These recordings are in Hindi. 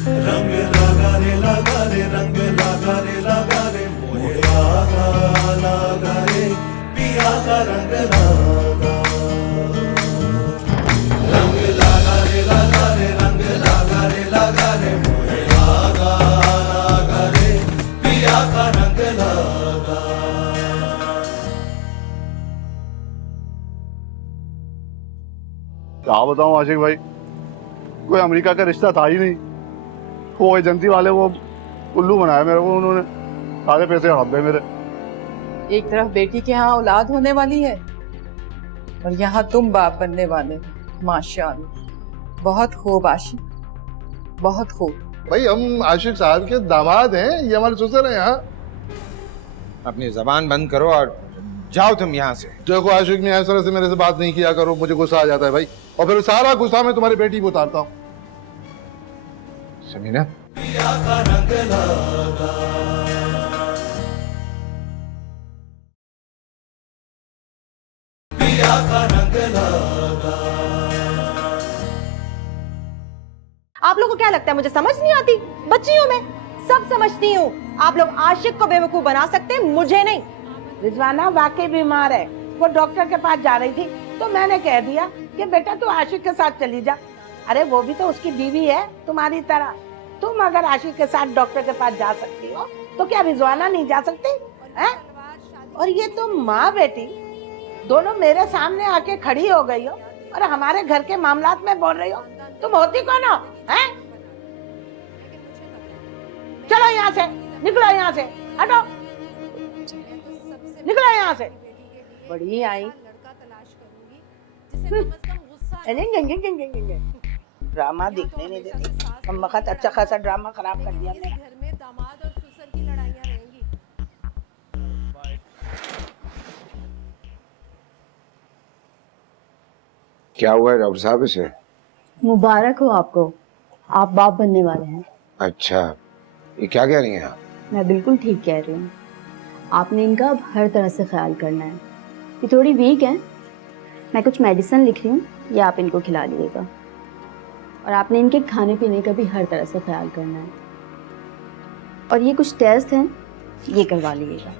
रंग लगा रे रंग लगा रे मोहे लगा रे पिया का रंग लगा। रंग लगा रे रंग लगा रे मोहे लगा रे पिया का रंग लगा। क्या बताऊं आशिक भाई, कोई अमेरिका का रिश्ता था ही नहीं। वो एजेंसी वाले वो उल्लू बनाया मेरे को, उन्होंने सारे पैसे हड़प गए मेरे। एक तरफ बेटी के यहाँ औलाद होने वाली है और यहाँ तुम बाप बनने वाले हो। माशाअल्लाह, बहुत खूब आशिक, बहुत खूब। भाई हम आशिक साहब के दामाद हैं, ये हमारे ससुर हैं यहाँ। अपनी जबान बंद करो और जाओ तुम यहाँ से। देखो आशिक ने इस तरह से मेरे से बात नहीं किया करो, मुझे गुस्सा आ जाता है भाई, और फिर सारा गुस्सा मैं तुम्हारी बेटी को उतारता हूँ। समीना, पिया का रंग लगा। पिया का रंग लगा। आप लोगों को क्या लगता है मुझे समझ नहीं आती? बच्ची हूं मैं, सब समझती हूँ। आप लोग आशिक को बेवकूफ बना सकते हैं, मुझे नहीं। रिजवाना वाकई बीमार है, वो डॉक्टर के पास जा रही थी तो मैंने कह दिया कि बेटा तू आशिक के साथ चली जा। अरे वो भी तो उसकी बीवी है तुम्हारी तरह। तुम अगर आशिक के साथ डॉक्टर के पास जा सकती हो तो क्या रिजवाना नहीं जा सकती है? और ये तुम माँ बेटी दोनों मेरे सामने आके खड़ी हो गई हो और हमारे घर के मामलात में बोल रही हो। तुम होती कौन हो? हैं? चलो यहाँ से, निकलो यहाँ से, हटो, निकलो यहाँ से। बड़ी आई ड्रामा दिखने नहीं देती। हम वक्त अच्छा खासा ड्रामा खराब कर दिया मेरा। क्या हुआ है डॉक्टर साहब इसे? मुबारक हो आपको, आप बाप बनने वाले हैं। अच्छा, ये क्या कह रही हैं आप? मैं बिल्कुल ठीक कह रही हूँ। आपने इनका अब हर तरह से ख्याल करना है। ये थोड़ी वीक है, मैं कुछ मेडिसिन लिख रही हूँ, ये आप इनको खिला लीजिएगा। और आपने इनके खाने पीने का भी हर तरह से ख्याल करना है। और ये कुछ टेस्ट हैं, ये करवा लीजिएगा।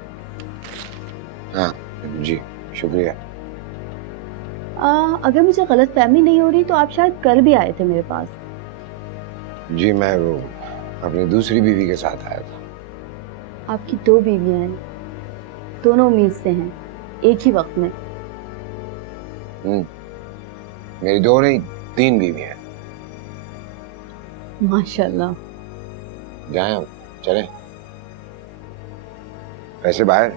हाँ जी, शुक्रिया। अगर मुझे गलत फहमी नहीं हो रही तो आप शायद कल भी आए थे मेरे पास। जी, मैं वो अपनी दूसरी बीवी के साथ आया था। आपकी 2 बीवियां हैं, दोनों उम्मीद से हैं, एक ही वक्त में। मेरी 2 नहीं 3 बीवी हैं। माशाल्लाह। जाएं अब, चलें। वैसे बाहर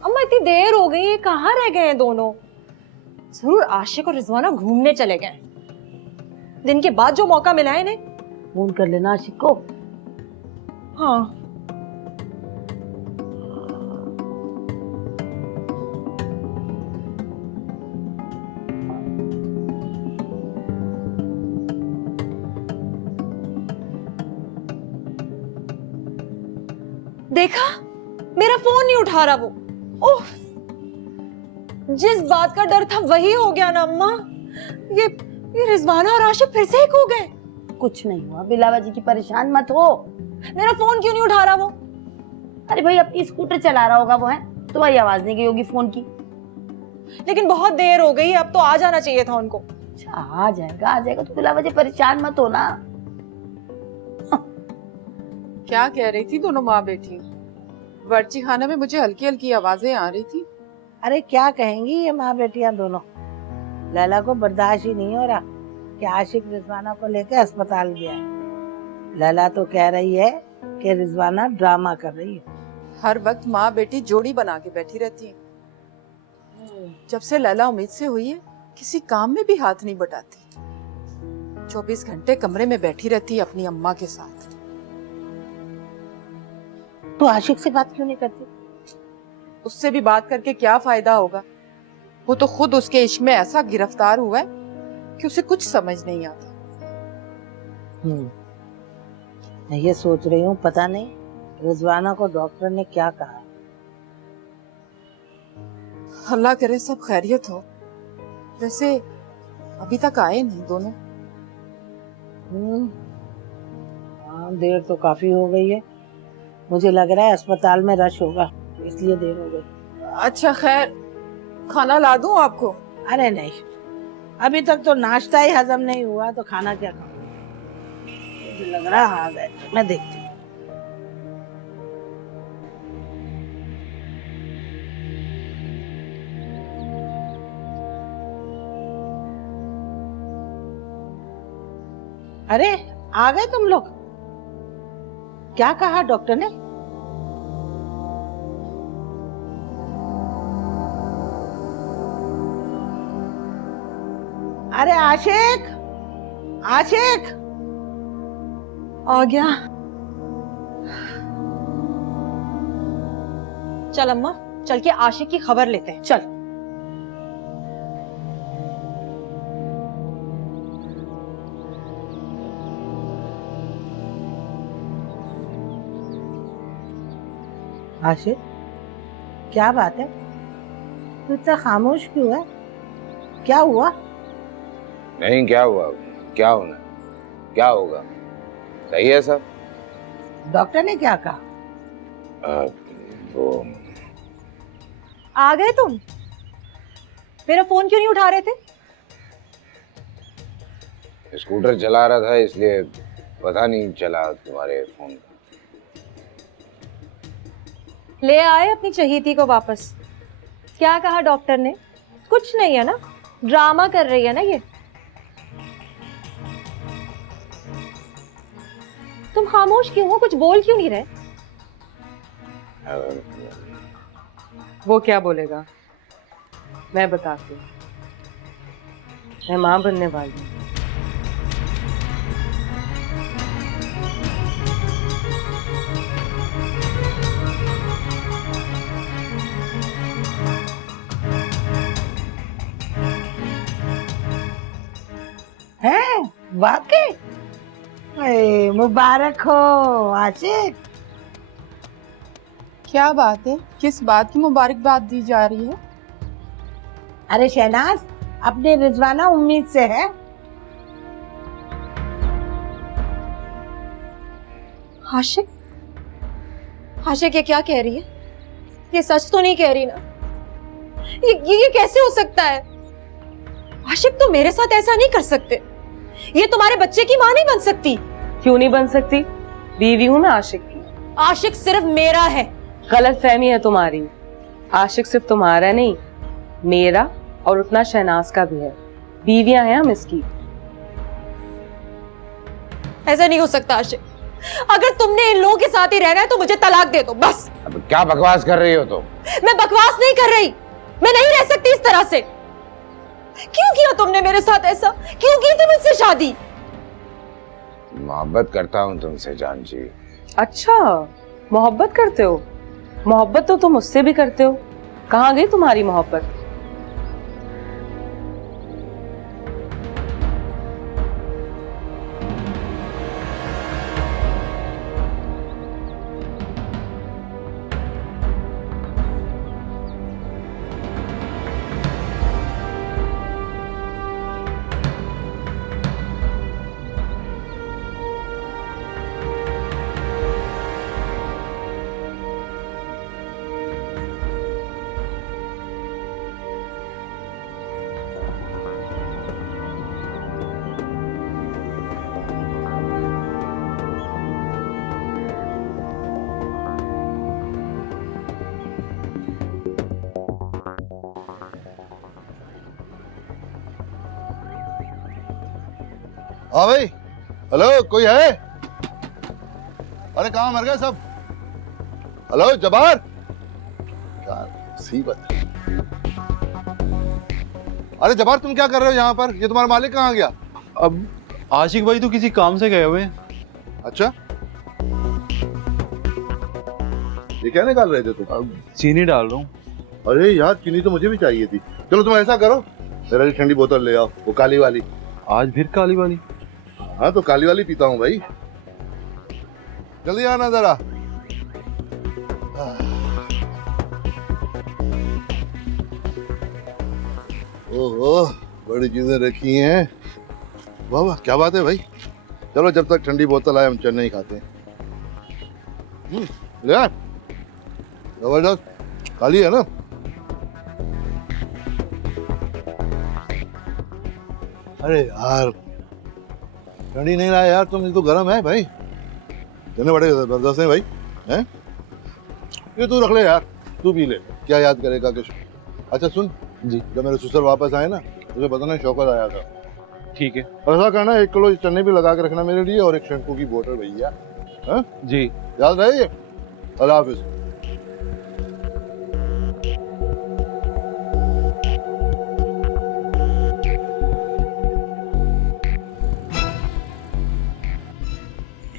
अम्मा इतनी देर हो गई है, कहाँ रह गए हैं दोनों? जरूर आशिक और रिजवाना घूमने चले गए। दिन के बाद जो मौका मिला है इन्हें। फोन कर लेना आशिक को। हाँ, देखा, मेरा फोन नहीं उठा रहा वो। ओह, जिस बात का डर था वही हो गया ना अम्मा। ये रिजवाना और आशिक फिर से एक हो गए। कुछ नहीं हुआ, बिलावा जी की परेशान मत हो। मेरा फोन क्यों नहीं उठा रहा वो? अरे भाई अपनी स्कूटर चला रहा होगा वो, है तुम्हारी आवाज नहीं गई होगी फोन की। लेकिन बहुत देर हो गई, अब तो आ जाना चाहिए था उनको। अच्छा आ जाएगा तो बिलावा जी परेशान मत हो ना। क्या कह रही थी दोनों माँ बेटी? वर्ची खाना में मुझे हल्की हल्की आवाजें आ रही थी। अरे क्या कहेंगी ये माँ बेटियां दोनों। लैला को बर्दाश्त ही नहीं हो रहा कि आशिक रिजवाना को लेकर अस्पताल गया है। लैला तो कह रही है कि रिजवाना ड्रामा कर रही है। हर वक्त माँ बेटी जोड़ी बना के बैठी रहती है। जब से लैला उम्मीद से हुई है, किसी काम में भी हाथ नहीं बटाती। 24 घंटे कमरे में बैठी रहती है अपनी अम्मा के साथ। तो आशिक से बात क्यों नहीं करती? उससे भी बात करके क्या फायदा होगा? वो तो खुद उसके इश्क में ऐसा गिरफ्तार हुआ है कि उसे कुछ समझ नहीं आता। मैं ये सोच रही हूँ, पता नहीं रिजवाना को डॉक्टर ने क्या कहा। अल्लाह करे सब खैरियत हो। वैसे अभी तक आए नहीं दोनों। हाँ, देर तो काफी हो गई है। मुझे लग रहा है अस्पताल में रश होगा, इसलिए देर हो गई। अच्छा खैर, खाना ला दूं आपको? अरे नहीं, अभी तक तो नाश्ता ही हजम नहीं हुआ, तो खाना क्या खाऊं? मुझे लग रहा है आ गए, मैं देखती हूँ। अरे आ गए तुम लोग। क्या कहा डॉक्टर ने? अरे आशिक, आशिक आ गया। चल अम्मा, चल के आशिक की खबर लेते हैं, चल। आशिक, क्या बात है? तू इतना खामोश क्यों है? क्या हुआ? नहीं, क्या हुआ? क्या होना? क्या होगा? सही है सब। डॉक्टर ने क्या कहा? वो आ गए तुम? मेरा फोन क्यों नहीं उठा रहे थे? स्कूटर चला रहा था, इसलिए पता नहीं चला तुम्हारे फोन का। ले आए अपनी चहेती को वापस। क्या कहा डॉक्टर ने? कुछ नहीं है ना, ड्रामा कर रही है ना ये। तुम खामोश क्यों हो? कुछ बोल क्यों नहीं रहे? वो क्या बोलेगा, मैं बताती हूँ। मैं माँ बनने वाली हूँ। हैं? वाकई? अरे, मुबारक हो आशिक। क्या बात है? किस बात की मुबारकबाद दी जा रही है? अरे शहनाज, अपने रिजवाना उम्मीद से है। आशिक, आशिक ये क्या कह रही है? ये सच तो नहीं कह रही ना? ये कैसे हो सकता है? आशिक तुम मेरे साथ ऐसा नहीं कर सकते। ये तुम्हारे बच्चे की मां नहीं बन सकती। क्यों नहीं बन सकती? बीवी हूं मैं आशिक की। आशिक सिर्फ मेरा है। गलत फहमी है तुम्हारी। आशिक सिर्फ तुम्हारा नहीं, मेरा और उतना शहनाज का भी है। बीवियां हैं हम इसकी। ऐसा नहीं हो सकता आशिक। अगर तुमने इन लोगों के साथ ही रहना है तो मुझे तलाक दे दो बस। अब क्या बकवास कर रही हो तुम? मैं बकवास नहीं कर रही, मैं नहीं रह सकती इस तरह से। क्यों किया तुमने मेरे साथ ऐसा? क्यों की तुम मुझसे शादी? मोहब्बत करता हूँ तुमसे जान जी। अच्छा, मोहब्बत करते हो? मोहब्बत तो तुम उससे भी करते हो। कहाँ गई तुम्हारी मोहब्बत? हाँ भाई, हेलो, कोई है? अरे कहाँ मर गए सब? हेलो जबार, क्या मुसीबत है। अरे जबार, तुम क्या कर रहे हो यहाँ पर? ये तुम्हारा मालिक कहाँ गया? अब आशिक भाई तो किसी काम से गए हुए हैं। अच्छा, ये क्या निकाल रहे थे तुम? अब चीनी डाल रहा हूँ। अरे यार, चीनी तो मुझे भी चाहिए थी। चलो तुम ऐसा करो, मेरे लिए ठंडी बोतल ले आओ, वो काली वाली। आज फिर काली वाली? हाँ तो काली वाली पीता हूँ भाई। जल्दी आना जरा। ओहो, बड़ी चीजें रखी हैं। वाह वाह, क्या बात है भाई। चलो जब तक ठंडी बोतल आए हम चेन्नई खाते हैं। ले आ। जबरदस्त, खाली है ना? अरे यार ठंडी नहीं लाया यार तुम, ये तो गर्म है भाई। देने बड़े जबरदस्त है भाई। हैं? ये तू रख ले यार, तू पी ले, क्या याद करेगा कि। अच्छा सुन जी। जब मेरे ससुर वापस आए ना, मुझे बताना शौकत आया था। ठीक है। ऐसा करना 1 किलो चने भी लगा के रखना मेरे लिए, और 1 शैम्पू की बोतल भैया। हाँ जी। याद रहे। अल्लाह हाफिज।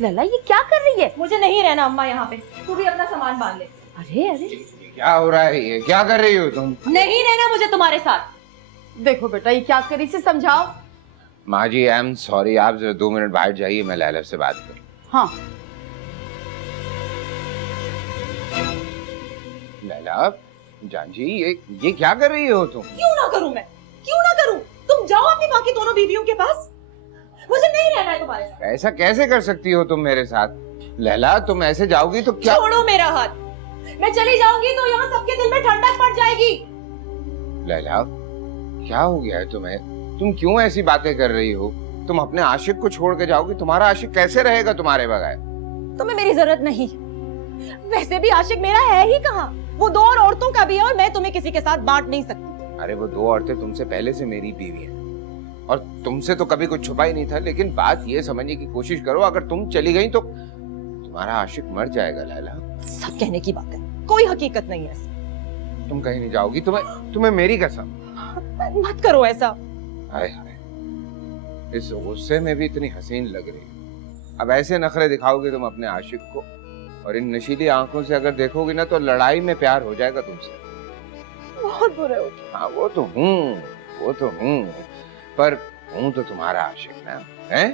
लला ये क्या कर रही है? मुझे नहीं रहना अम्मा यहाँ पे, तू भी अपना सामान बांध ले। अरे अरे क्या हो रहा है ये? क्या कर रही हो तुम? नहीं रहना मुझे तुम्हारे साथ। देखो बेटा ये क्या करी, इसे समझाओ। माँ जी आई एम सॉरी, आप जरा 2 मिनट बाहर जाइए, मैं लैला से बात करूँ। हाँ लैला जान जी, ये क्या कर रही हो तुम? क्यों ना करूं मैं, क्यों ना करूं? तुम जाओ अपनी बाकी दोनों बीवियों के पास, मुझे नहीं रहना है तुम्हारे साथ। ऐसा कैसे कर सकती हो तुम मेरे साथ? लैला तुम ऐसे जाओगी तो क्या? छोड़ो मेरा हाथ, मैं चली जाऊंगी तो यहाँ सबके दिल में ठंडक पड़ जाएगी। लैला क्या हो गया है तुम्हें? तुम क्यों ऐसी बातें कर रही हो? तुम अपने आशिक को छोड़ के जाओगी, तुम्हारा आशिक कैसे रहेगा तुम्हारे बगैर? तुम्हें मेरी जरूरत नहीं, वैसे भी आशिक मेरा है ही कहाँ, वो 2 और औरतों का भी है और मैं तुम्हें किसी के साथ बांट नहीं सकती। अरे वो 2 औरतें तुमसे पहले से मेरी बीवी हैं और तुमसे तो कभी कुछ छुपा ही नहीं था, लेकिन बात ये समझने की कोशिश करो, अगर तुम चली गई तो तुम्हारा आशिक मर जाएगा। लैला सब कहने की बात है, कोई हकीकत नहीं है। तुम कहीं नहीं जाओगी, तुम्हें मेरी कसम। मत करो ऐसा। हाय हाय, इस गुस्से में भी इतनी हसीन लग रही है। अब ऐसे नखरे दिखाओगे तुम अपने आशिक को, और इन नशीली आंखों से अगर देखोगी ना तो लड़ाई में प्यार हो जाएगा तुमसे। बहुत बुरे हो। हाँ वो तो हूँ, पर हूँ तो तुम्हारा आशिक ना है।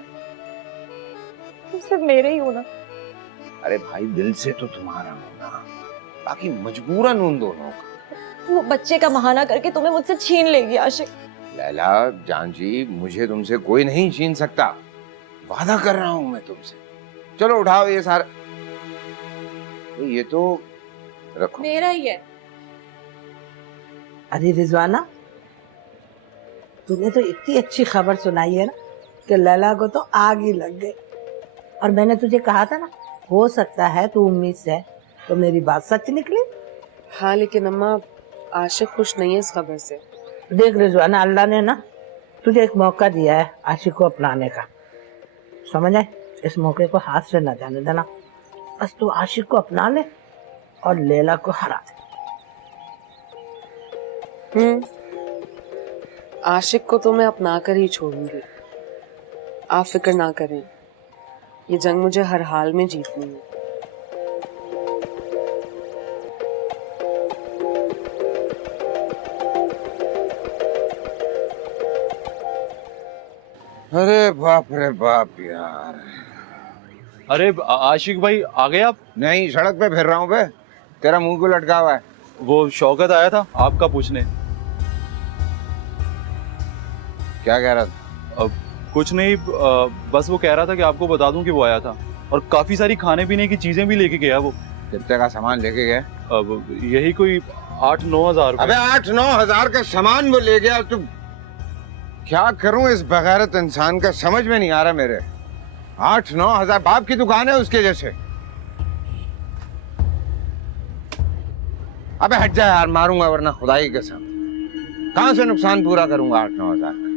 तुम सिर्फ मेरे ही हो ना। अरे भाई दिल से तो तुम्हारा होना, बाकी मजबूरन उन दोनों का। वो बच्चे का बहाना करके तुम्हें मुझसे छीन लेगी आशिक। लैला जान जी, मुझे तुमसे कोई नहीं छीन सकता, वादा कर रहा हूं मैं तुमसे। चलो उठाओ ये सारा, ये तो रखो, मेरा ही है। अरे रिजवाना, तूने तो इतनी अच्छी खबर सुनाई है ना कि लैला को तो आग ही लग गई। और मैंने तुझे कहा था ना, हो सकता है तू उम्मीद से है, तो मेरी बात सच निकली। हाँ लेकिन अम्मा आशिक खुश नहीं है इस खबर से। देख रिजवाना, अल्लाह ने ना तुझे एक मौका दिया है आशिक को अपनाने का, समझ आए? इस मौके को हाथ से न जाने देना। बस तू आशिक को अपना ले और लैला को हरा दे। आशिक को तो मैं अपना कर ही छोड़ूंगी, आप फिक्र ना करें, ये जंग मुझे हर हाल में जीतनी है। अरे बाप रे बाप यार। अरे आशिक भाई आ गए आप? नहीं, सड़क पे फिर रहा हूँ बे, तेरा मुंह क्यों लटका हुआ है? वो शौकत आया था आपका पूछने। क्या कह रहा था? कुछ नहीं, बस वो कह रहा था कि आपको बता दूं कि वो आया था, और काफी सारी खाने पीने की चीजें भी लेके गया वो। कितने का सामान लेके गया? यही कोई 8-9 हजार। अबे 8-9 हजार का सामान वो ले गया। तुम क्या करूं इस बगैरत इंसान का, समझ में नहीं आ रहा मेरे। 8-9 हजार, बाप की दुकान है उसके जैसे। अबे हट जा यार, मारूंगा वरना खुदाई की कसम। कहां से नुकसान पूरा करूंगा 8-9 हजार का?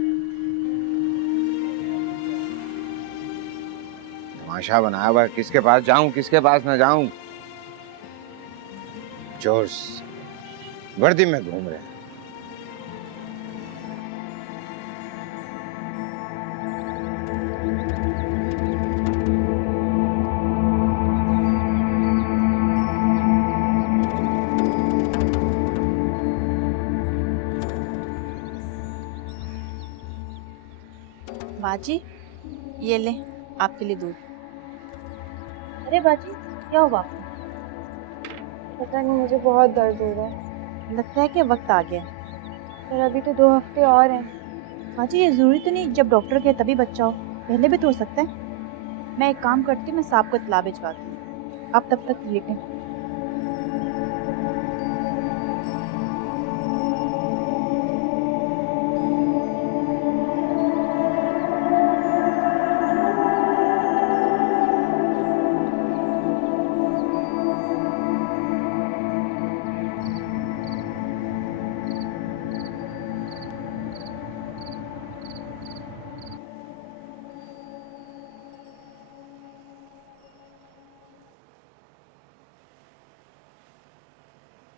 तमाशा बनाया हुआ, किसके पास जाऊं किसके पास ना जाऊं। चोर्स वर्दी में घूम रहे हैं। बाजी ये ले आपके लिए दूध। अरे बाजी, क्या हुआ आपको? पता नहीं, मुझे बहुत दर्द हो रहा है। लगता है कि वक्त आ गया। पर अभी तो 2 हफ्ते और हैं। बाजी, ये जरूरी तो नहीं जब डॉक्टर के तभी बच्चा हो, पहले भी तो हो सकता है। मैं एक काम करती हूँ, मैं साहब को इत्तला भिजवा दूँ, आप तब तक लेटें।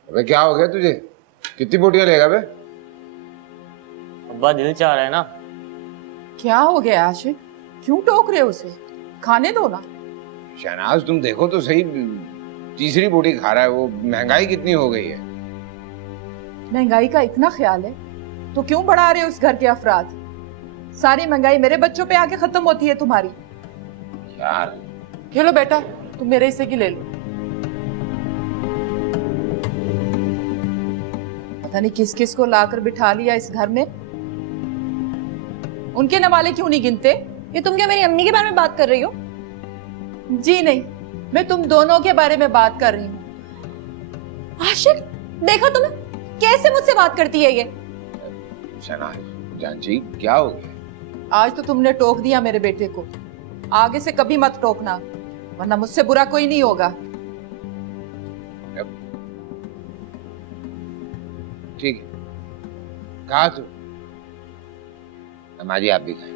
अबे क्या हो गया तुझे? कितनी बोटियां लेगा बे? अब्बा दिल चाह रहा है ना। क्या हो गया आशिक? क्यों टोक रहे हो उसे? खाने दो ना। शहनाज तुम देखो तो सही, तीसरी बोटी खा रहा है वो। महंगाई कितनी हो गई है। महंगाई का इतना ख्याल है तो क्यों बढ़ा रहे हो उस घर के अफराद? सारी महंगाई मेरे बच्चों पे आके खत्म होती है तुम्हारी। यार ये लो बेटा, तुम मेरे हिस्से की ले लो। पता नहीं किस किस को लाकर बिठा लिया इस घर में। उनके नवाले क्यों नहीं गिनते? ये तुम क्या मेरी अम्मी के बारे में बात कर रही हो? जी नहीं, मैं तुम दोनों के बारे में बात कर रही हूँ। आशिक, देखा तुम्हें कैसे मुझसे बात करती है ये? शहनाज जानची क्या हो गया? आज तो तुमने टोक दिया मेरे बेटे को, आगे से कभी मत टोकना, वरना मुझसे बुरा कोई नहीं होगा। ठीक है, कहा तू। हमारी आप भी खाए।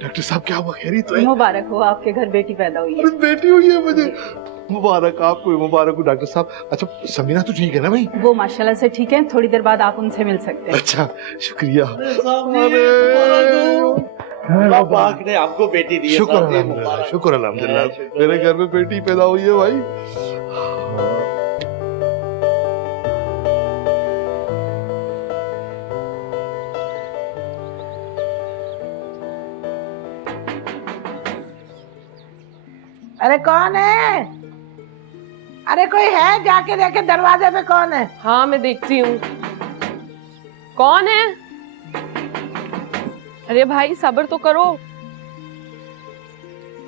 डॉक्टर साहब क्या हुआ? खैरियत है? मुबारक हो, आपके घर बेटी पैदा हुई है। अरे बेटी हुई है मुझे। मुबारक आपको, मुबारक हो डॉक्टर साहब। अच्छा समीना तो ठीक है ना भाई? वो माशाल्लाह से ठीक है, थोड़ी देर बाद आप उनसे मिल सकते हैं। अच्छा शुक्रिया। अल्लाह पाक ने आपको बेटी दी है। शुक्र अल्हम्दुलिल्लाह, शुक्र अल्हम्दुलिल्लाह, मेरे घर में बेटी पैदा हुई है भाई। अरे कौन है? अरे कोई है? जाके देखे दरवाजे पे कौन है। हाँ मैं देखती हूँ। कौन है? अरे भाई सब्र तो करो।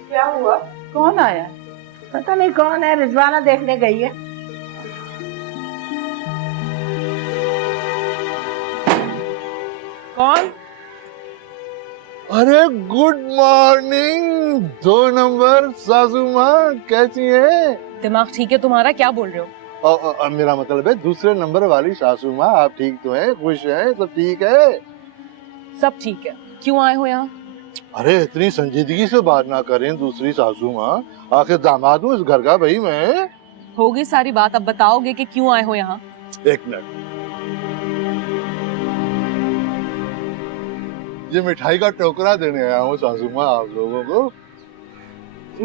क्या हुआ? कौन आया? पता नहीं कौन है, रिजवाना देखने गई है। कौन? अरे गुड मॉर्निंग 2 नंबर सासू माँ, कैसी है? दिमाग ठीक है तुम्हारा? क्या बोल रहे हो? मेरा मतलब है दूसरे नंबर वाली सासू माँ, आप ठीक तो हैं? खुश हैं? सब ठीक है? सब ठीक है। क्यों आए हो यहाँ? अरे इतनी संजीदगी से बात ना करें दूसरी सासू माँ, आखिर दामाद हूँ इस घर का भाई मैं। हो गई सारी बात, अब बताओगे कि क्यों आए हो यहाँ? एक मिनट, ये मिठाई का टोकरा देने आया हूँ सासू माँ आप लोगों को।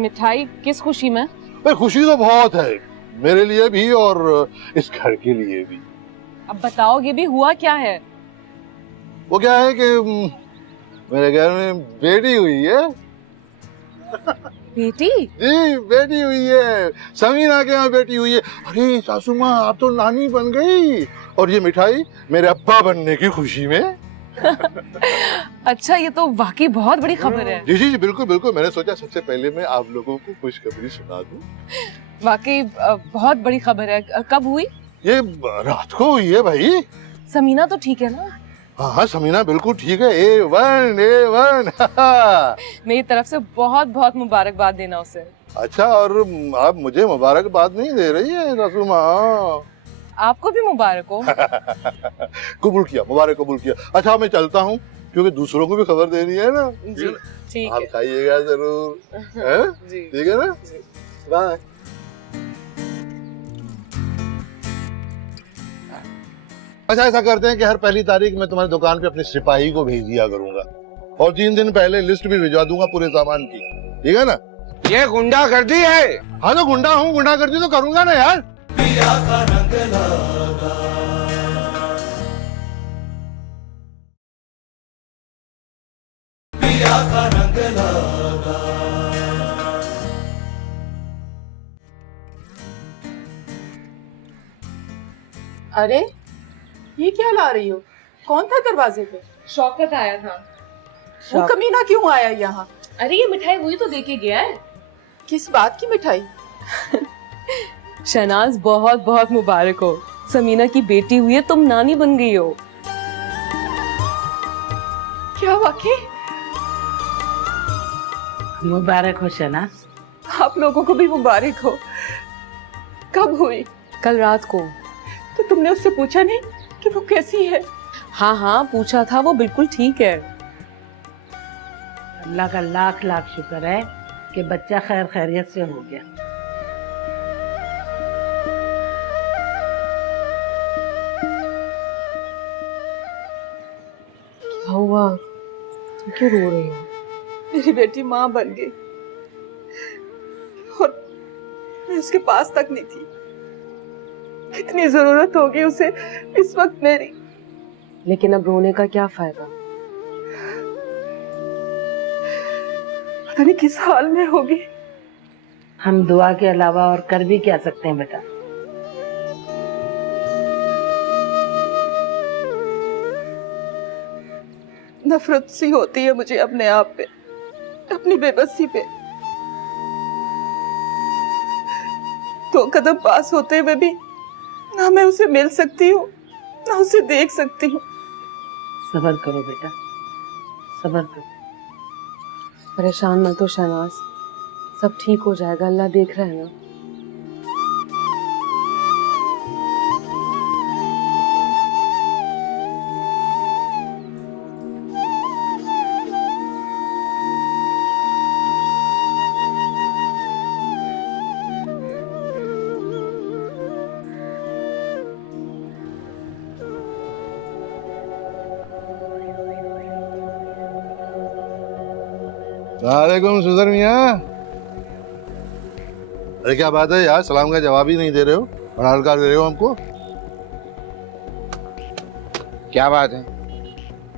मिठाई? किस खुशी में? खुशी तो बहुत है, मेरे लिए भी और इस घर के लिए भी। अब बताओगे भी, हुआ क्या है? वो क्या है कि मेरे घर में बेटी हुई है। बेटी? जी बेटी हुई है, समीना के यहाँ बेटी हुई है। अरे सासू माँ आप तो नानी बन गई, और ये मिठाई मेरे अब्बा बनने की खुशी में। अच्छा, ये तो वाकई बहुत बड़ी खबर है। जी जी जी बिल्कुल बिल्कुल, मैंने सोचा सबसे पहले मैं आप लोगों को खुशखबरी सुना दूं। वाकई बहुत बड़ी खबर है। कब हुई? ये रात को हुई है भाई। समीना तो ठीक है ना? हाँ हाँ समीना बिल्कुल ठीक है, A1 A1। मेरी तरफ से बहुत बहुत मुबारकबाद देना उसे। अच्छा, और आप मुझे मुबारकबाद नहीं दे रही है सासू माँ? आपको भी मुबारक हो। कबूल किया, मुबारक कबूल किया। अच्छा मैं चलता हूँ, क्योंकि दूसरों को भी खबर देनी है ना। जी ठीक आप है। खाइएगा जरूर, हैं? जी ठीक है ना? बाय। अच्छा ऐसा करते हैं कि हर 1 तारीख में तुम्हारी दुकान पे अपने सिपाही को भेज दिया करूंगा। और 3 दिन पहले लिस्ट भी भिजवा दूंगा पूरे सामान की, ठीक है ना? ये गुंडागर्दी है। हाँ तो गुंडा हूँ, गुंडागर्दी तो करूंगा ना यार। पिया का रंग लागा, पिया का रंग लागा। अरे ये क्या ला रही हो? कौन था दरवाजे पे? शौकत आया था। वो कमीना क्यों आया यहाँ? अरे ये मिठाई वही तो देके गया है। किस बात की मिठाई? शहनाज बहुत बहुत मुबारक हो, समीना की बेटी हुई है, तुम नानी बन गई हो। क्या वाकई? मुबारक हो शहनाज। आप लोगों को भी मुबारक हो। कब हुई? कल रात को। तो तुमने उससे पूछा नहीं कि वो कैसी है? हाँ हाँ पूछा था, वो बिल्कुल ठीक है। अल्लाह का लाख लाख शुक्र है कि बच्चा खैर खैरियत से हो गया। क्या हुआ? तुम क्यों रो रही हो? मेरी बेटी माँ बन गई और मैं उसके पास तक नहीं थी। कितनी जरूरत होगी उसे इस वक्त मेरी। लेकिन अब रोने का क्या फायदा? पता नहीं किस हाल में होगी। हम दुआ के अलावा और कर भी क्या सकते हैं बेटा? नफरत सी होती है मुझे अपने आप पे, अपनी बेबसी पे। 2 कदम पास होते हुए भी ना मैं उसे मिल सकती हूँ ना उसे देख सकती हूँ। सब्र करो बेटा, सब्र करो। परेशान मत हो शहनाज, सब ठीक हो जाएगा, अल्लाह देख रहा है ना। वालेकुम सुधर मियाँ। अरे क्या बात है यार, सलाम का जवाब ही नहीं दे रहे हो, बड़ा हल्का दे रहे हो हमको। क्या बात है?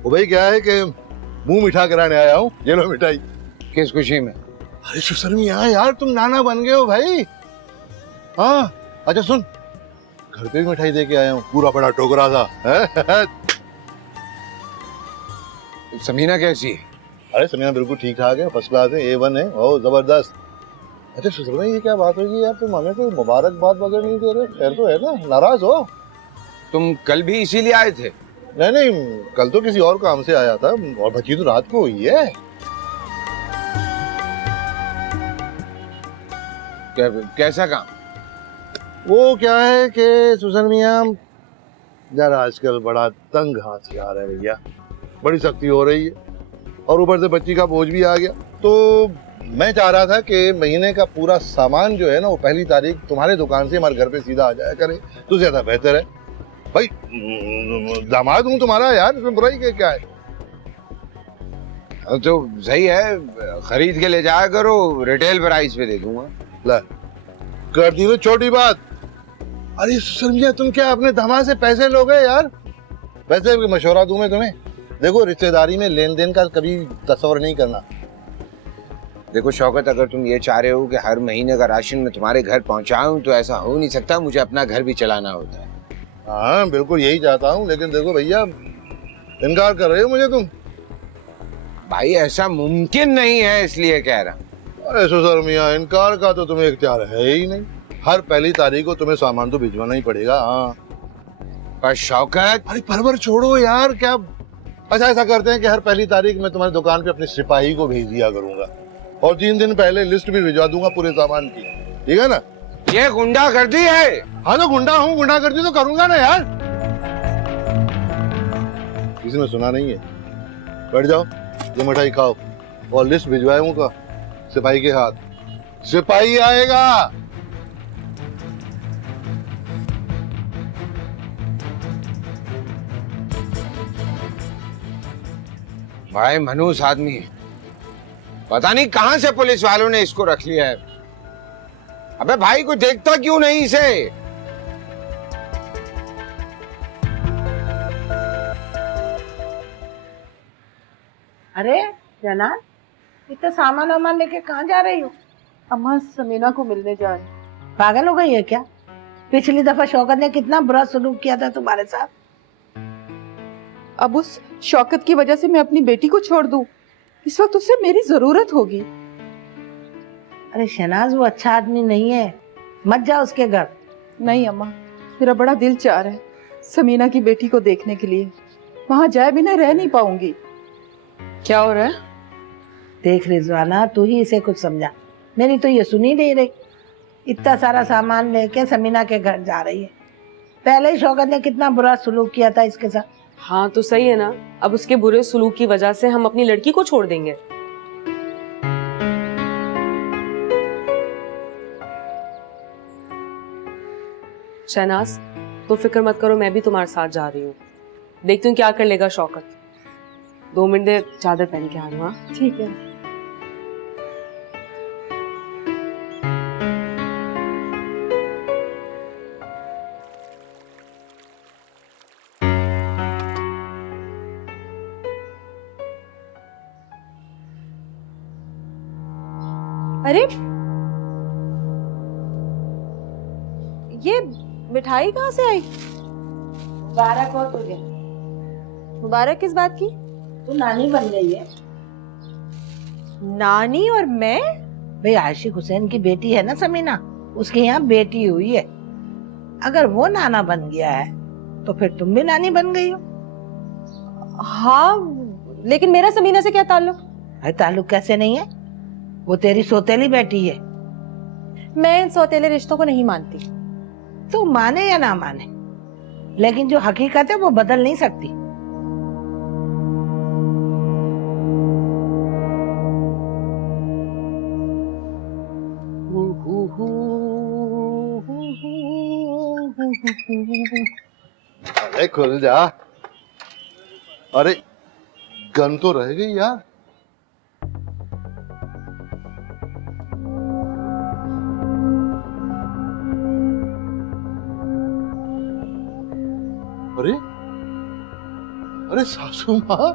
वो भाई क्या है कि मुंह मीठा कराने आया हूँ, ये लो मिठाई। किस खुशी में? अरे सुधर मियाँ यार, तुम नाना बन गए हो भाई। हाँ अच्छा सुन, घर पे भी मिठाई दे के आया हूँ, पूरा बड़ा टोकरा था। समीना कैसी है? अरे समीना बिल्कुल ठीक ठाक है, फर्स्ट क्लास है, A1 है, ओ जबरदस्त। अच्छा सुधर भाई ये क्या बात होगी यार, तुम हमें कोई मुबारकबाद वगैरह नहीं दे रहे? खैर तो है ना, नाराज हो? तुम कल भी इसीलिए आए थे? नहीं नहीं, कल तो किसी और काम से आया था, और बच्ची तो रात को हुई है। कैसा काम? वो क्या है कि सुसन मियाँ यार आजकल बड़ा तंग हाथ से आ रहा है भैया, बड़ी सख्ती हो रही है और ऊपर से बच्ची का बोझ भी आ गया। तो मैं चाह रहा था कि महीने का पूरा सामान जो है ना, वो पहली तारीख तुम्हारे दुकान से हमारे घर पे सीधा आ जाया करे तो ज्यादा बेहतर है। भाई दामाद हूँ तुम्हारा यार, इसमें बुराई क्या है? तो सही है, खरीद के ले जाया करो, रिटेल प्राइस पे दे दूंगा। ला कर दी तो छोटी बात। अरे सुसन मियाँ तुम क्या अपने दामाद से पैसे लोगे यार? वैसे मशवरा दूं मैं तुम्हें, देखो रिश्तेदारी में लेन देन का कभी तस्वर नहीं करना। देखो शौकत, अगर तुम ये चाह रहे हो कि हर महीने का राशन मैं तुम्हारे घर पहुंचाऊं तो ऐसा हो नहीं सकता, मुझे अपना घर भी चलाना होता है। हाँ बिल्कुल यही चाहता हूँ, लेकिन देखो भैया इनकार कर रहे हो मुझे तुम। भाई ऐसा मुमकिन नहीं है, इसलिए कह रहा हूँ। अरे सुसर मियाँ इनकार का तो तुम्हें इख्तियार है ही नहीं, हर पहली तारीख को तुम्हें सामान तो भिजवाना ही पड़ेगा। हाँ पर शौकत, अरे परवर छोड़ो यार, क्या अच्छा ऐसा करते हैं कि हर पहली तारीख मैं तुम्हारी दुकान पे अपने सिपाही को भेज दिया करूंगा और 3 दिन पहले लिस्ट भी भिजवा दूंगा पूरे सामान की, ठीक है ना? ये गुंडागर्दी है। हाँ तो गुंडा हूँ, गुंडागर्दी तो करूंगा ना यार। किसी ने सुना नहीं है? बैठ जाओ, ये मिठाई खाओ और लिस्ट भिजवाऊंगा सिपाही के हाथ। सिपाही आएगा। भाई मनहूस आदमी है, पता नहीं कहां से पुलिस वालों ने इसको रख लिया है। अबे भाई को देखता क्यों नहीं इसे? अरे जना, इतना सामान वामान लेके कहाँ जा रही हो? अम्मा समीना को मिलने जा रही। पागल हो गई है क्या? पिछली दफा शौकत ने कितना बुरा सलूक किया था तुम्हारे साथ। अब उस शौकत की वजह से मैं अपनी बेटी को छोड़ दूं? इस वक्त उसे मेरी जरूरत होगी। अरे शहनाज, वो अच्छा आदमी नहीं है, मत जा उसके घर। नहीं अम्मा, मेरा बड़ा दिल चाह रहा है समीना की बेटी को देखने के लिए। वहां जाए बिना रह नहीं पाऊंगी। क्या हो रहा है? देख रिजवाना, तू ही इसे कुछ समझा, मेरी तो ये सुनी नहीं रही। इतना सारा सामान लेके समीना के घर जा रही है। पहले ही शौकत ने कितना बुरा सलूक किया था इसके साथ। हाँ तो सही है ना, अब उसके बुरे सलूक की वजह से हम अपनी लड़की को छोड़ देंगे? शहनाज, तो फिक्र मत करो, मैं भी तुम्हारे साथ जा रही हूँ। देखती हूँ क्या कर लेगा शौकत। 2 मिनट दे, चादर पहन के आ रही हूँ। ठीक है। अरे ये मिठाई कहाँ से आई? मुबारक हो तुझे। मुबारक किस बात की? तू नानी बन गई है। नानी? और मैं? भाई आशिक हुसैन की बेटी है ना समीना, उसके यहाँ बेटी हुई है। अगर वो नाना बन गया है तो फिर तुम भी नानी बन गई हो। हाँ, लेकिन मेरा समीना से क्या ताल्लुक? अरे ताल्लुक कैसे नहीं है, वो तेरी सौतेली बेटी है। मैं इन सौतेले रिश्तों को नहीं मानती। तो माने या ना माने, लेकिन जो हकीकत है वो बदल नहीं सकती। अरे खुल जा। अरे गन तो रह गई यार। अरे अरे सासू माँ,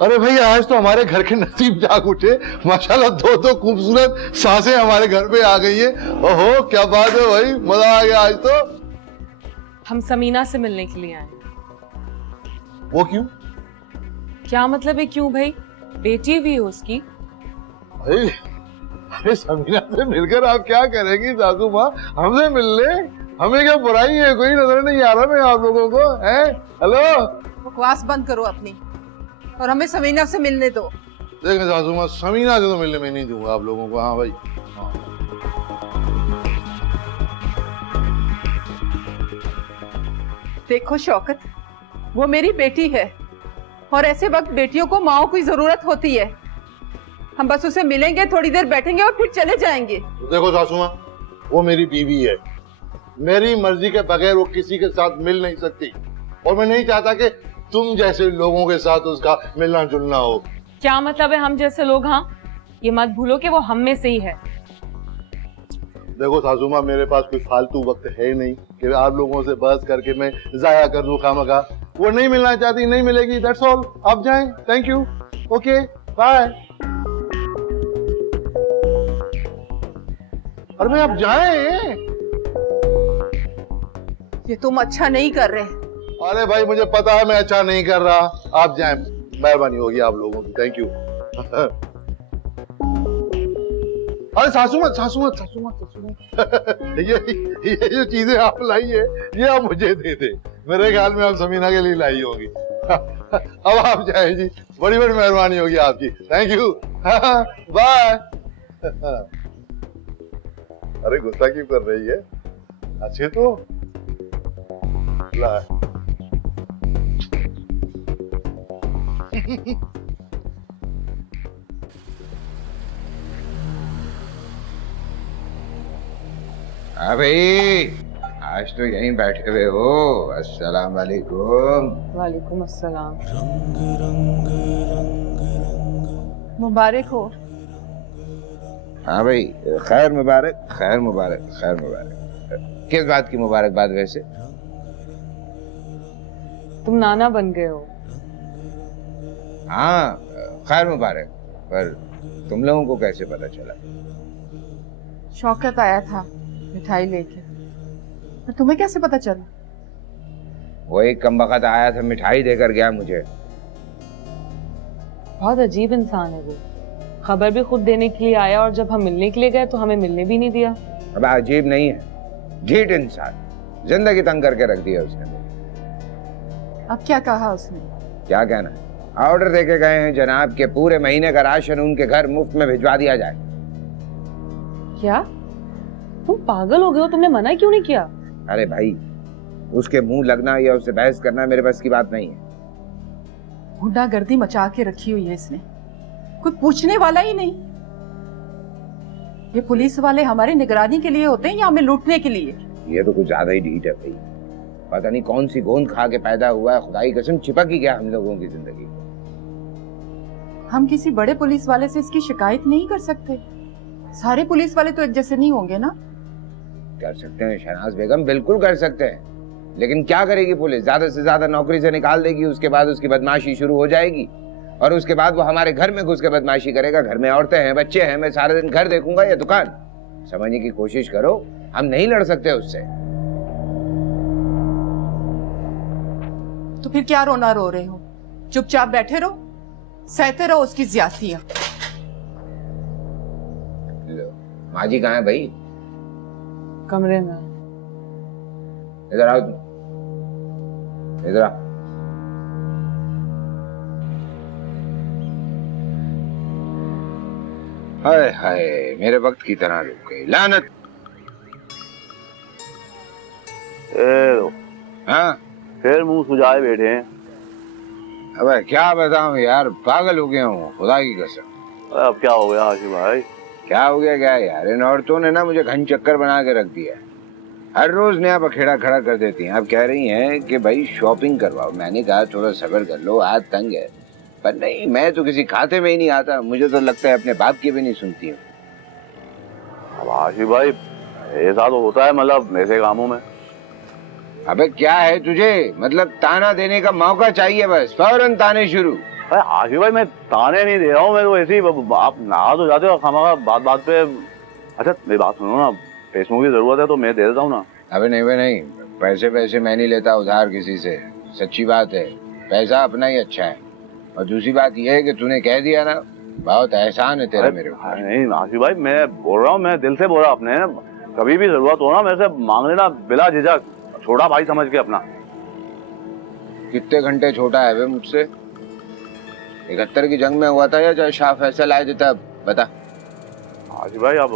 अरे भाई आज तो हमारे घर के नसीब जाग उठे। माशाल्लाह 2 खूबसूरत सासें हमारे घर पे आ गई है। ओहो क्या बात है भाई, मजा आ गया आज तो। हम समीना से मिलने के लिए आए। वो क्यों? क्या मतलब है क्यों भाई? बेटी भी है उसकी। अरे समीना से मिलकर आप क्या करेंगी सासू माँ? हमसे मिल ले, हमें क्या बुराई है? कोई नजर नहीं आ रहा मैं आप लोगों को? हैं? हेलो, बकवास बंद करो अपनी और हमें समीना से मिलने दो। देखें सासू माँ, समीना से तो मिलने में नहीं दूंगा आप लोगों को। हाँ भाई, हाँ। देखो शौकत, वो मेरी बेटी है और ऐसे वक्त बेटियों को माओ की जरूरत होती है। हम बस उसे मिलेंगे, थोड़ी देर बैठेंगे और फिर चले जाएंगे। तो देखो सासू माँ, वो मेरी बीवी है। मेरी मर्जी के बगैर वो किसी के साथ मिल नहीं सकती और मैं नहीं चाहता कि तुम जैसे लोगों के साथ उसका मिलना जुलना हो। क्या मतलब है हम जैसे लोग? हाँ, ये मत भूलो कि वो हम में से ही है। देखो सासू माँ, मेरे पास कोई फालतू वक्त है नहीं कि आप लोगों से बहस करके मैं जाया कर दूं खामखा। वो नहीं मिलना चाहती, नहीं मिलेगी, दैट्स ऑल। आप जाएं, थैंक यू, ओके, बाय। अरे मैं, आप जाएं। ये तुम अच्छा नहीं कर रहे। अरे भाई मुझे पता है मैं अच्छा नहीं कर रहा, आप जाएं, मेहरबानी होगी आप लोगों की, थैंक यू। अरे सासू मत, सासू मत, सासू मत, सासू मत। ये जो चीजें आप लाई है ये आप मुझे दे दे। मेरे ख्याल में आप समीना के लिए लाई होगी। अब आप जाएं जी, बड़ी बड़ी मेहरबानी होगी आपकी, थैंक यू, बाय। अरे गुस्सा क्यों कर रही है? अच्छे तो ला। भाई आज तो यहीं बैठे हुए हो। अस्सलाम वालेकुम। वालेकुम अस्सलाम। मुबारक हो। हाँ भाई, खैर मुबारक, खैर मुबारक, खैर मुबारक। किस बात की मुबारकबाद वैसे? तुम नाना बन गए हो। हाँ, खैर मुबारक। पर तुम लोगों को कैसे पता चला? शौकत आया था मिठाई लेके, पर तुम्हें कैसे पता चला? वो एक कमबख्त आया था, मिठाई देकर गया मुझे। बहुत अजीब इंसान है वो। खबर भी खुद देने के लिए आया और जब हम मिलने के लिए गए तो हमें मिलने भी नहीं दिया। अब अजीब नहीं है, ढीठ इंसान, जिंदगी तंग करके रख दिया उसने। अब क्या कहा उसने? क्या कहना है, ऑर्डर देके गए हैं जनाब के पूरे महीने का राशन उनके घर मुफ्त में भिजवा दिया जाए। क्या तुम पागल हो गए हो? तुमने मना क्यों नहीं किया? अरे भाई, उसके मुंह लगना या उससे बहस करना मेरे बस की बात नहीं है। गुंडागर्दी मचा के रखी हुई है इसने, कोई पूछने वाला ही नहीं। ये पुलिस वाले हमारी निगरानी के लिए होते हैं या हमें लूटने के लिए? ये तो कुछ ज्यादा ही ढीठ है भाई। पता नहीं कौन सी गोंद खा के पैदा हुआ है, खुदाई कसम चिपक ही गया हम लोगों की जिंदगी। हम किसी बड़े पुलिस वाले से इसकी शिकायत नहीं कर सकते। सारे पुलिस वाले तो एक जैसे नहीं होंगे ना। कर सकते हैं शहनाज बेगम, बिल्कुल कर सकते हैं, लेकिन क्या करेगी पुलिस? ज्यादा से ज्यादा नौकरी से निकाल देगी, उसके बाद उसकी बदमाशी शुरू हो जाएगी और उसके बाद वो हमारे घर में घुस के बदमाशी करेगा। घर में औरतें हैं, बच्चे हैं, मैं सारे दिन घर देखूंगा या दुकान? समझने की कोशिश करो, हम नहीं लड़ सकते उससे। तो फिर क्या रोना रो रहे हो? चुपचाप बैठे रहो, सहते रहो उसकी ज्यादतियां। माँ जी कहाँ है भाई? कमरे में। इधर आओ, इधर आओ। हाय हाय, मेरे वक्त की तरह रुक गई, लानत। हाँ, फिर मुंह सुजाए बैठे हैं। अबे क्या बताऊं यार, पागल हो गया हूँ खुदा की कसम। अब क्या हो गया आशिफ भाई? क्या हो गया क्या यार, इन औरतों ने ना मुझे घन चक्कर बना के रख दिया। हर रोज नया बखेड़ा खड़ा कर देती हैं। अब कह रही हैं कि भाई शॉपिंग करवाओ। मैंने कहा थोड़ा सब्र कर लो, आज तंग है। पर नहीं, मैं तो किसी खाते में ही नहीं आता। मुझे तो लगता है अपने बाप की भी नहीं सुनती हूँ। अब आशिफ भाई ऐसा तो होता है मतलब ऐसे कामों में। अबे क्या है तुझे, मतलब ताना देने का मौका चाहिए बस, फौरन ताने शुरू। अरे आशिफ भाई मैं ताने नहीं दे रहा हूँ, मैं तो ऐसे ही आप नहा तो जाते हो खामा बात बात पे। अच्छा मेरी बात सुनो ना, पैसों की जरूरत है तो मैं दे देता हूँ ना। अबे नहीं भाई नहीं, पैसे मैं नहीं लेता उधार किसी से, सच्ची बात है। पैसा अपना ही अच्छा है। और दूसरी बात यह है कि तूने कह दिया ना, बहुत एहसान है तेरा मेरे ऊपर। नहीं आशिफ भाई मैं बोल रहा हूँ, मैं दिल से बोल रहा हूँ अपने, कभी भी जरूरत हो ना मेरे से मांग लेना बिला झिझक, छोटा भाई समझ के अपना। कितने घंटे छोटा है वे मुझसे? 71 की जंग में हुआ था या जब शाह फैसल आए थे तब? बता। आशिफ भाई आप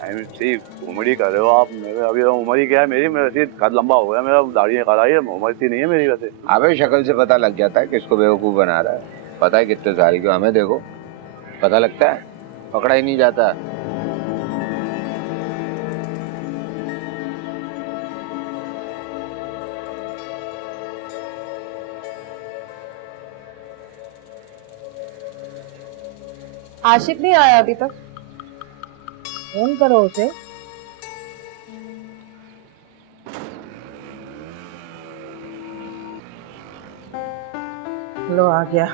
कॉमेडी कर रहे हो आप। मेरे अभी उम्र ही क्या है मेरी, मेरा कद लंबा हो गया, मेरा दाढ़ी निकाल आई है, उम्र इतनी नहीं है मेरी वैसे। अबे शक्ल से पता लग जाता है किसको बेवकूफ बना रहा है। पता है कितने साल के हमें, देखो पता लगता है, पकड़ा ही नहीं जाता। आशिक नहीं आया अभी तक? फोन करो उसे। लो आ गया।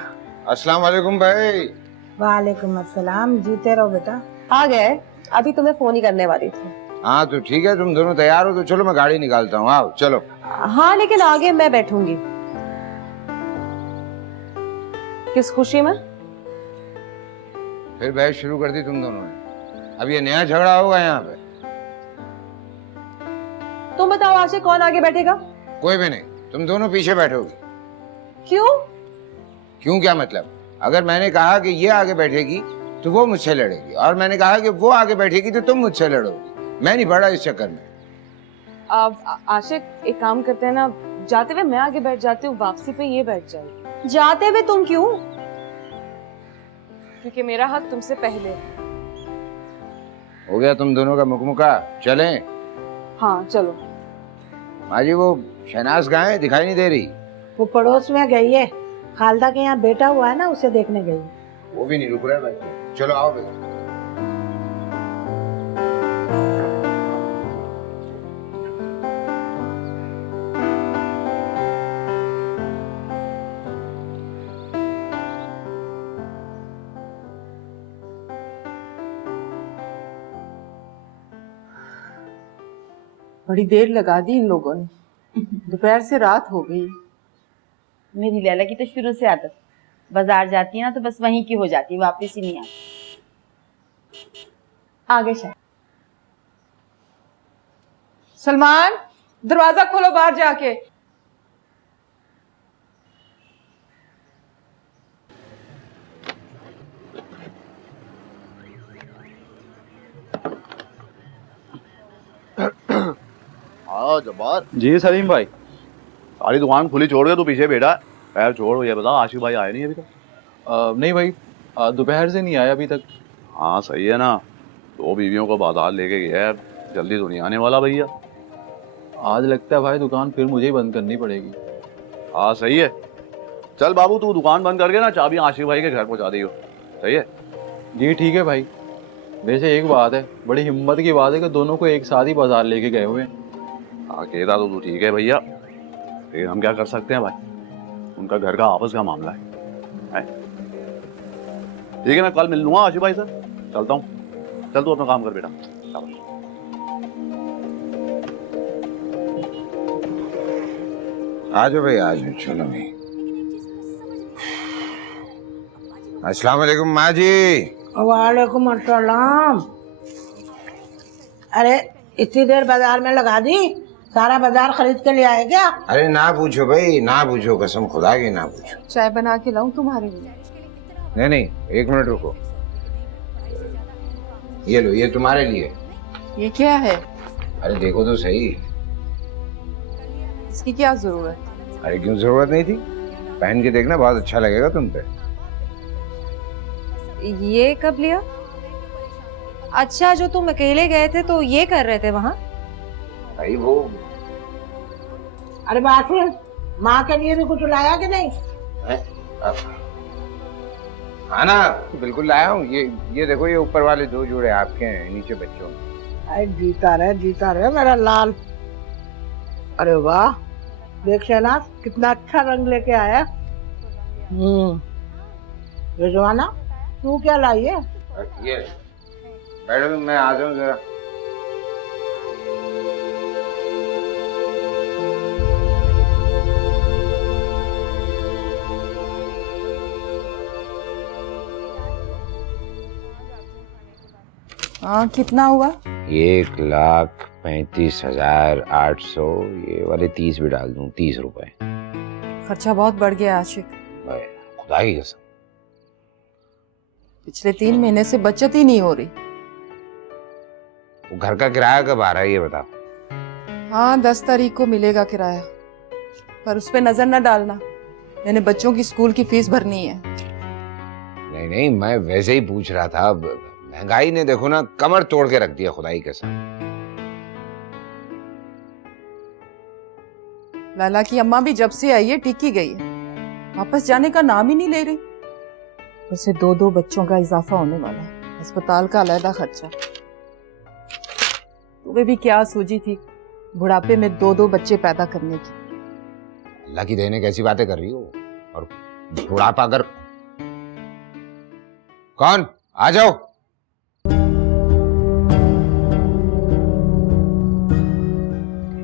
अस्सलाम वालेकुम भाई। वालेकुम अस्सलाम, जीते रहो बेटा। आ गया है, अभी तुम्हें फोन ही करने वाली थी। हाँ तो ठीक है, तुम दोनों तैयार हो तो चलो मैं गाड़ी निकालता हूँ, आओ चलो। हाँ लेकिन आगे मैं बैठूंगी। किस खुशी में? फिर बहस शुरू कर दी तुम दोनों ने। अब ये नया झगड़ा होगा यहाँ पे। तुम बताओ आशिक कौन आगे बैठेगा? कोई भी नहीं, तुम दोनों पीछे बैठोगे। क्यों? क्यों क्या मतलब? अगर मैंने कहा कि ये आगे बैठेगी तो वो मुझसे लड़ेगी, और मैंने कहा कि वो आगे बैठेगी तो तुम मुझसे लड़ोगी। मैं नहीं पड़ा इस चक्कर में। अब आशिक एक काम करते हैं ना, जाते हुए मैं आगे बैठ जाती हूँ, वापसी पे ये बैठ जाएगी। जाते हुए तुम क्यों? क्योंकि मेरा हक तुमसे पहले है। हो गया तुम दोनों का मुकमुका, चलें? हाँ चलो। माँ जी वो शहनाज कहाँ है, दिखाई नहीं दे रही। वो पड़ोस में गई है, खालदा के यहाँ बेटा हुआ है ना, उसे देखने गई है। वो भी नहीं रुक रहा है भाई। चलो आओ बेटा। बड़ी देर लगा दी इन लोगों ने, दोपहर से रात हो गई। मेरी लैला की तो शुरू से आदत, बाजार जाती है ना तो बस वहीं की हो जाती है, वापस ही नहीं आती। आगे शायद। सलमान, दरवाजा खोलो बाहर जाके। हाँ जब्बार। जी सलीम भाई। सारी दुकान खुली छोड़ के तू पीछे बैठा है। पैर छोड़, ये बता आशिक भाई आए नहीं अभी तक? नहीं भाई, दोपहर से नहीं आया अभी तक। हाँ सही है ना, 2 बीवियों को बाजार लेके गया है, जल्दी तो नहीं आने वाला भैया। आज लगता है भाई दुकान फिर मुझे ही बंद करनी पड़ेगी। हाँ सही है। चल बाबू तू दुकान बंद करके ना चाबी आशिक भाई के घर पहुंचा दियो। सही है? जी ठीक है भाई। वैसे एक बात है, बड़ी हिम्मत की बात है कि दोनों को एक साथ ही बाजार लेके गए हुए। हाँ कहता तो तू ठीक है भैया, लेकिन हम क्या कर सकते हैं भाई, उनका घर का आपस का मामला है। ठीक है मैं कल मिल लूंगा आशिक भाई सर, चलता हूँ। चल तू अपना काम कर बेटा। आ जाओ भाई, आ जाओ, चलो भाई। अस्सलाम वालेकुम माँ जी। वालेकुम अस्सलाम। अरे इतनी देर बाजार में लगा दी, सारा बाजार खरीद के ले आए क्या? अरे ना पूछो भाई, ना पूछो, कसम खुदा की ना पूछो। चाय बना के लाऊं तुम्हारे लिए? नहीं नहीं, 1 मिनट रुको। ये लो, ये तुम्हारे लिए। ये क्या है? अरे देखो तो सही। इसकी क्या जरूरत? अरे क्यों जरूरत नहीं थी, पहन के देखना, बहुत अच्छा लगेगा तुम पे। ये कब लिया? अच्छा, जो तुम अकेले गए थे तो ये कर रहे थे वहाँ? भाई वो। अरे बासिल, माँ के लिए भी कुछ लाया कि नहीं? हाँ ना, बिल्कुल लाया हूँ। ये देखो, ये ऊपर वाले 2 जोड़े आपके हैं, नीचे बच्चों के। अरे जीता रहे मेरा लाल। अरे वाह, देख शहनाज कितना अच्छा रंग लेके आया। रिजवाना तू क्या लाई है? ये बैठो, मैं आ जाऊँ जरा। हाँ कितना हुआ? 1,35,800। ये वाले 30 भी डाल दूं, 30 रुपए। खर्चा बहुत बढ़ गया आशिक। खुदा की कसम। पिछले 3 महीने से बचत ही नहीं हो रही। वो घर का किराया कब आ रहा है ये बताओ? हाँ 10 तारीख को मिलेगा किराया, पर उस पे नजर न डालना, मैंने बच्चों की स्कूल की फीस भरनी है। नहीं नहीं, मैं वैसे ही पूछ रहा था। महंगाई ने देखो ना कमर तोड़ के रख दिया, खुदाई के साथ। लाला की अम्मा भी जब से आई है टिकी गई है, वापस जाने का नाम ही नहीं ले रही। वैसे 2 बच्चों का इजाफा होने वाला है, अस्पताल का अलग खर्चा। तुम्हें भी क्या सूझी थी बुढ़ापे में 2 बच्चे पैदा करने की? अल्लाह की देने कैसी बातें कर रही हो। और बुढ़ापा अगर कौन आ जाओ।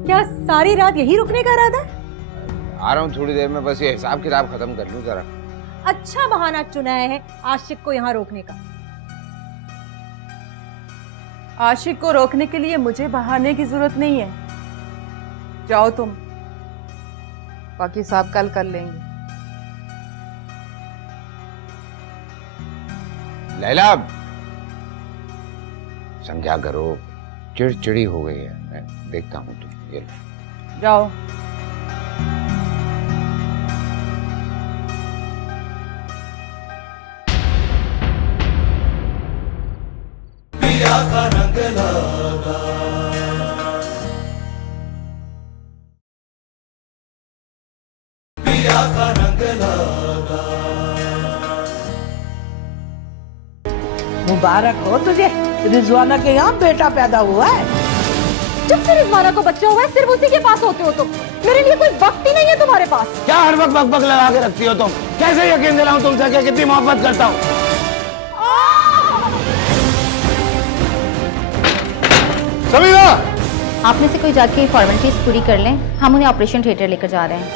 क्या सारी रात यही रुकने का इरादा है? आ रहा हूँ थोड़ी देर में, बस ये हिसाब किताब खत्म कर लूं जरा। अच्छा बहाना चुनाया है आशिक को यहाँ रोकने का। आशिक को रोकने के लिए मुझे बहाने की जरूरत नहीं है। जाओ तुम, बाकी साहब कल कर लेंगे। लैला समझा करो, चिड़चिड़ी हो गई है। मैं देखता हूँ तुम। ये जाओ। पिया का रंग लागा। मुबारक हो तुझे, रिजवाना के यहाँ बेटा पैदा हुआ है। जब से रिजवाना को बच्चा हुआ है सिर्फ उसी के पास होते हो तुम। मेरे लिए कोई वक्त ही नहीं है तुम्हारे पास। क्या हर वक्त बक बक लगा के रखती हो तुम? कैसे यकीन दिलाऊं तुमसे कि कितनी मोहब्बत करता हूँ? समीरा, आप में से कोई जाके फॉर्मेलिटीज पूरी कर लें, हम उन्हें ऑपरेशन थिएटर लेकर जा रहे हैं।